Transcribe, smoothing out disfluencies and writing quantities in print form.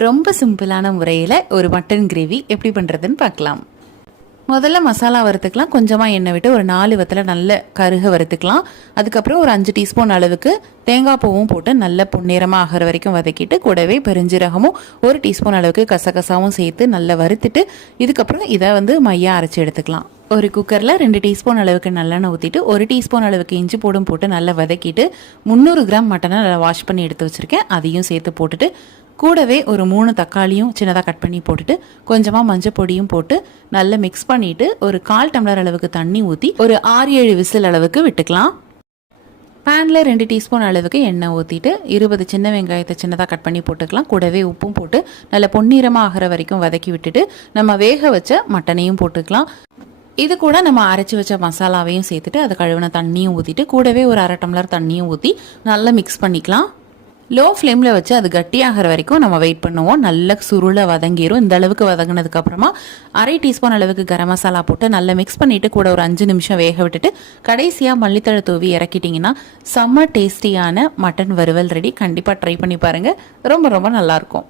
ரொம்ப சிம்பிளான முறையில் ஒரு மட்டன் கிரேவி எப்படி பண்ணுறதுன்னு பார்க்கலாம். முதல்ல மசாலா வறுத்துக்கலாம். கொஞ்சமாக எண்ணெய் விட்டு ஒரு 4 வத்தலை நல்ல கருக வறுத்துக்கலாம். அதுக்கப்புறம் ஒரு 5 டீஸ்பூன் அளவுக்கு தேங்காய் பூவும் போட்டு நல்ல பொன்னிறமாக ஆகிற வரைக்கும் வதக்கிட்டு, கூடவே பெருஞ்சீரகமும் 1 டீஸ்பூன் அளவுக்கு கசகசாவும் சேர்த்து நல்லா வறுத்துட்டு, இதுக்கப்புறம் இதை மையாக அரைச்சி எடுத்துக்கலாம். ஒரு குக்கரில் 2 டீஸ்பூன் அளவுக்கு நல்லெண்ணெய் ஊற்றிட்டு 1 டீஸ்பூன் அளவுக்கு இஞ்சி பூடும் போட்டு நல்லா வதக்கிட்டு 300 கிராம் மட்டனை நல்லா வாஷ் பண்ணி எடுத்து வச்சுருக்கேன். அதையும் சேர்த்து போட்டுட்டு, கூடவே ஒரு 3 தக்காளியும் சின்னதாக கட் பண்ணி போட்டுட்டு, கொஞ்சமாக மஞ்சள் பொடியும் போட்டு நல்லா மிக்ஸ் பண்ணிவிட்டு ஒரு 1/4 டம்ளர் அளவுக்கு தண்ணி ஊற்றி ஒரு 6-7 விசில் அளவுக்கு விட்டுக்கலாம். பேனில் 2 டீஸ்பூன் அளவுக்கு எண்ணெய் ஊற்றிட்டு 20 சின்ன வெங்காயத்தை சின்னதாக கட் பண்ணி போட்டுக்கலாம். கூடவே உப்பும் போட்டு நல்லா பொன்னிறமாக ஆகிற வரைக்கும் வதக்கி விட்டுட்டு நம்ம வேக வச்ச மட்டனையும் போட்டுக்கலாம். இது கூட நம்ம அரைச்சி வச்ச மசாலாவையும் சேர்த்துட்டு அதை கழுவின தண்ணியும் ஊற்றிட்டு, கூடவே ஒரு 1/2 டம்ளர் தண்ணியும் ஊற்றி நல்லா மிக்ஸ் பண்ணிக்கலாம். லோ ஃப்ளேமில் வச்சு அது கட்டியாகிற வரைக்கும் நம்ம வெயிட் பண்ணுவோம். நல்ல சுருளை வதங்கிடும். இந்த அளவுக்கு வதங்கினதுக்கப்புறமா 1/2 டீஸ்பூன் அளவுக்கு கரம் மசாலா போட்டு நல்லா மிக்ஸ் பண்ணிவிட்டு கூட ஒரு 5 நிமிஷம் வேக விட்டுட்டு கடைசியாக மல்லித்தழை தூவி இறக்கிட்டிங்கன்னா செம்ம டேஸ்டியான மட்டன் வறுவல் ரெடி. கண்டிப்பாக ட்ரை பண்ணி பாருங்கள். ரொம்ப ரொம்ப நல்லாயிருக்கும்.